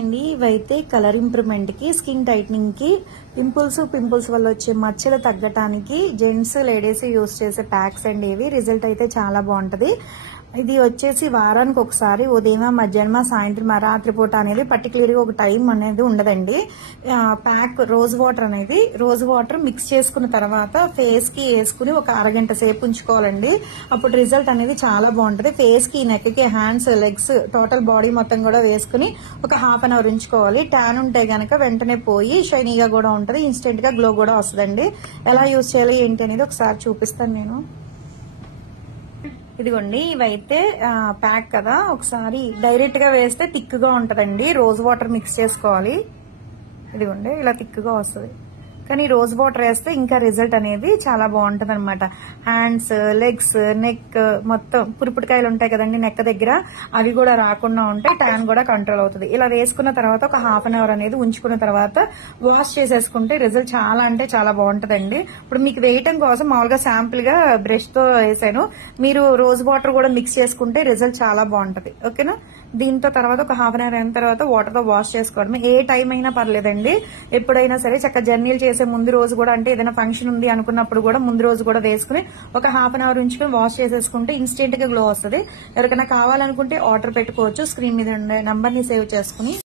అండి ఇవైతే colour improvement కి, స్కిన్ టైట్నింగ్ కి, పింపుల్స్ వల్ల వచ్చే మచ్చలు తగ్గటానికి జెంట్స్ లేడీస్ యూస్ చేసే ప్యాక్స్ అండి. ఇవి రిజల్ట్ అయితే చాలా బాగుంటది. ఇది వచ్చేసి వారానికి ఒకసారి ఉదయం, మధ్యాహ్నం, సాయంత్రం, రాత్రిపూట అనేది పర్టికులర్ గా ఒక టైం అనేది ఉండదండి. ప్యాక్ రోజ్ వాటర్ మిక్స్ చేసుకున్న తర్వాత ఫేస్ కి వేసుకుని ఒక అరగంట సేపు ఉంచుకోవాలండి. అప్పుడు రిజల్ట్ అనేది చాలా బాగుంటది. ఫేస్ కి, నెక్ కి, హ్యాండ్స్, లెగ్స్, టోటల్ బాడీ మొత్తం కూడా వేసుకుని ఒక హాఫ్ అన్ అవర్ ఉంచుకోవాలి. ట్యాన్ ఉంటే గనక వెంటనే పోయి షైనీగా కూడా ఉంటది, ఇన్స్టెంట్ గా గ్లో కూడా వస్తుందండి. ఎలా యూజ్ చేయాలి ఏంటి అనేది ఒకసారి చూపిస్తాను నేను. ఇదిగోండి, ఇవైతే ప్యాక్ కదా, ఒకసారి డైరెక్ట్ గా వేస్తే థిక్ గా ఉంటదండి. రోజ్ వాటర్ మిక్స్ చేసుకోవాలి. ఇదిగోండి, ఇలా థిక్ గా వస్తుంది. కానీ రోజ్ వాటర్ వేస్తే ఇంకా రిజల్ట్ అనేది చాలా బాగుంటది అనమాట. హ్యాండ్స్, లెగ్స్, నెక్ మొత్తం పురుపుడికాయలు ఉంటాయి కదండి నెక్ దగ్గర, అవి కూడా రాకుండా ఉంటాయి. ట్యాన్ కూడా కంట్రోల్ అవుతుంది. ఇలా వేసుకున్న తర్వాత ఒక హాఫ్ అన్ అవర్ అనేది ఉంచుకున్న తర్వాత వాష్ చేసేసుకుంటే రిజల్ట్ చాలా అంటే చాలా బాగుంటదండి. ఇప్పుడు మీకు వేయటం కోసం మామూలుగా శాంపుల్ గా బ్రష్ తో వేసాను. మీరు రోజ్ వాటర్ కూడా మిక్స్ చేసుకుంటే రిజల్ట్ చాలా బాగుంటది. ఓకేనా. దీంతో తర్వాత ఒక హాఫ్ అన్ అవర్ అయిన తర్వాత వాటర్ తో వాష్ చేసుకోవడం. ఏ టైం అయినా పర్లేదండి, ఎప్పుడైనా సరే. చక్కగా జర్నీలు చేసే ముందు రోజు కూడా, అంటే ఏదైనా ఫంక్షన్ ఉంది అనుకున్నప్పుడు కూడా ముందు రోజు కూడా వేసుకుని ఒక హాఫ్ అన్ అవర్ ఉంచుకుని వాష్ చేసేసుకుంటే ఇన్స్టెంట్ గా గ్లో వస్తుంది. ఎవరికైనా కావాలనుకుంటే ఆర్డర్ పెట్టుకోవచ్చు. స్క్రీన్ మీద నంబర్ ని సేవ్ చేసుకుని